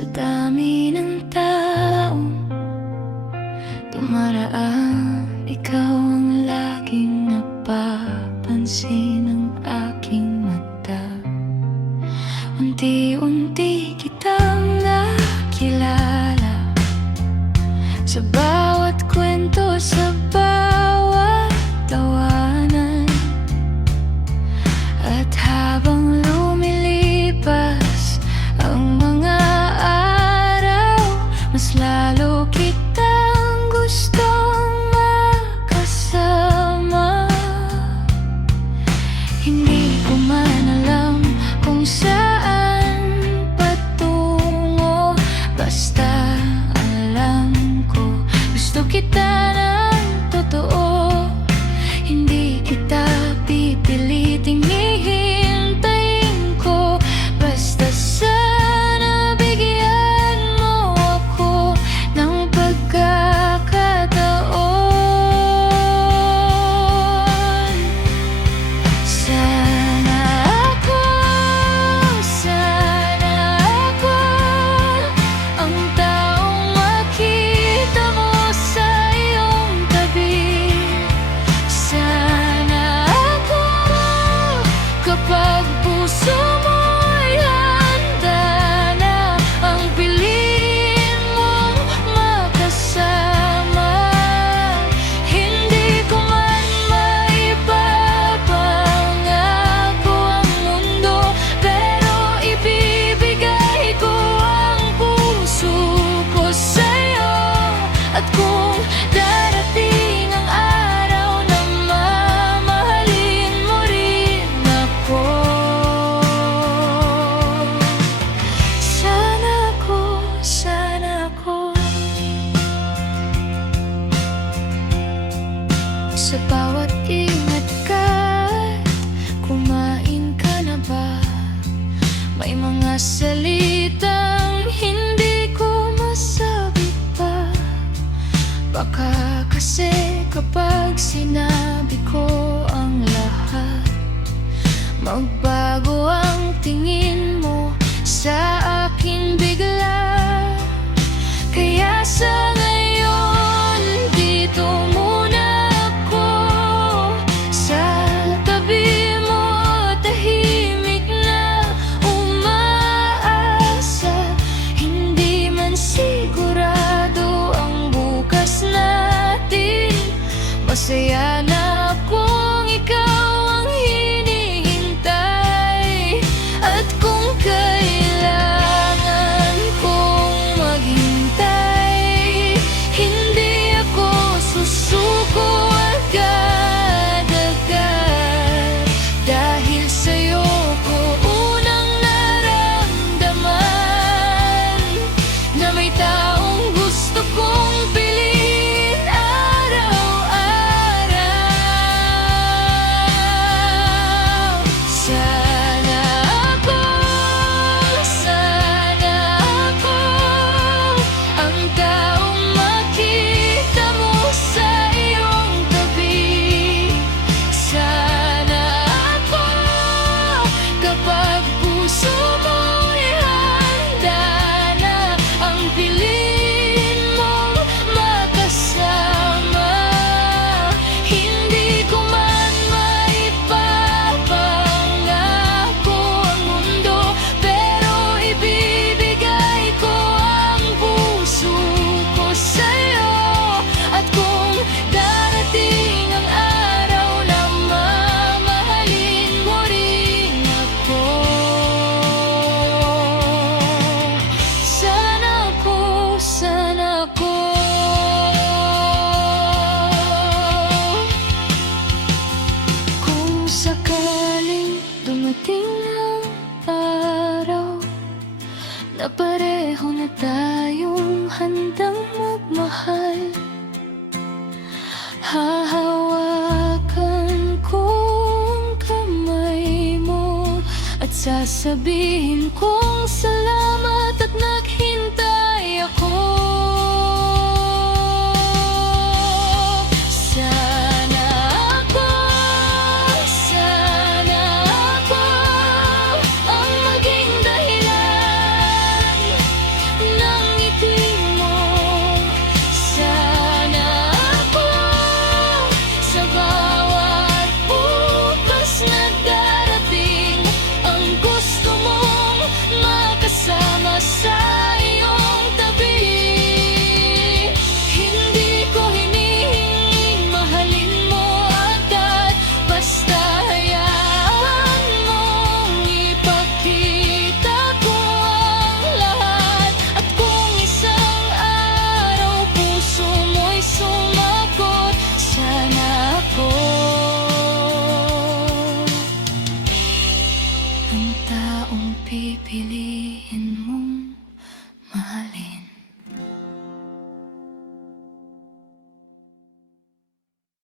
Sa dami ng taong dumaraan, ikaw ang laging napapansin ng aking mata. Unti-unti kitang nakilala, sa bawat kwento, sa bawat tawanan. At habang lumilipas ang mga araw, mas lalo kitang gustong makasama. Hindi ko man alam kung saan patungo, basta alam ko gusto kita ng totoo. Hindi kita pipiliting hihintayin ko, basta sana bigyan mo ako ng pagkakataon. Sana ako ang taong makita mo sa iyong tabi. Sana ako kapag puso mo'y handa na ang piliin mong makasama. Hindi ko man maipapangako ang mundo, pero ibibigay ko ang puso ko sa'yo. At kung darating ang araw na mamahalin mo rin ako, sana ako sa bawat ingat ka. Kumain ka na ba? May mga salitang hindi ko masabi pa. Baka kasi kapag sinabi ko ang lahat, magbago ang tingin mo sa akin bigla. Kaya sa ngayon, dito muna ako sa tabi mo, tahimik na umaasa. Hindi man sigurado ang bukas natin, masaya na kung ikaw ang hinihintay. At kung kailangan kong maghintay, hindi ako susuko agad-agad. Dahil sa'yo ko unang naramdaman na may taong gusto kong piliin araw-araw. Sana ako ang taong makita mo sa iyong tabi. Sana ako kapag puso mo'y handa na ang piliin mong makasama. Hindi ko man maipapangako ang mundo, pero ibibigay ko ang puso ko sa'yo. At kung darating ang araw na mamahalin mo rin ako, sana ako kung sakaling dumating ang araw na pareho na tayong handang magmahal, hahawakan ko ang kamay mo at sasabihin kong salamat at naghintay ako. Sana ako ang maging dahilan pipiliin mo?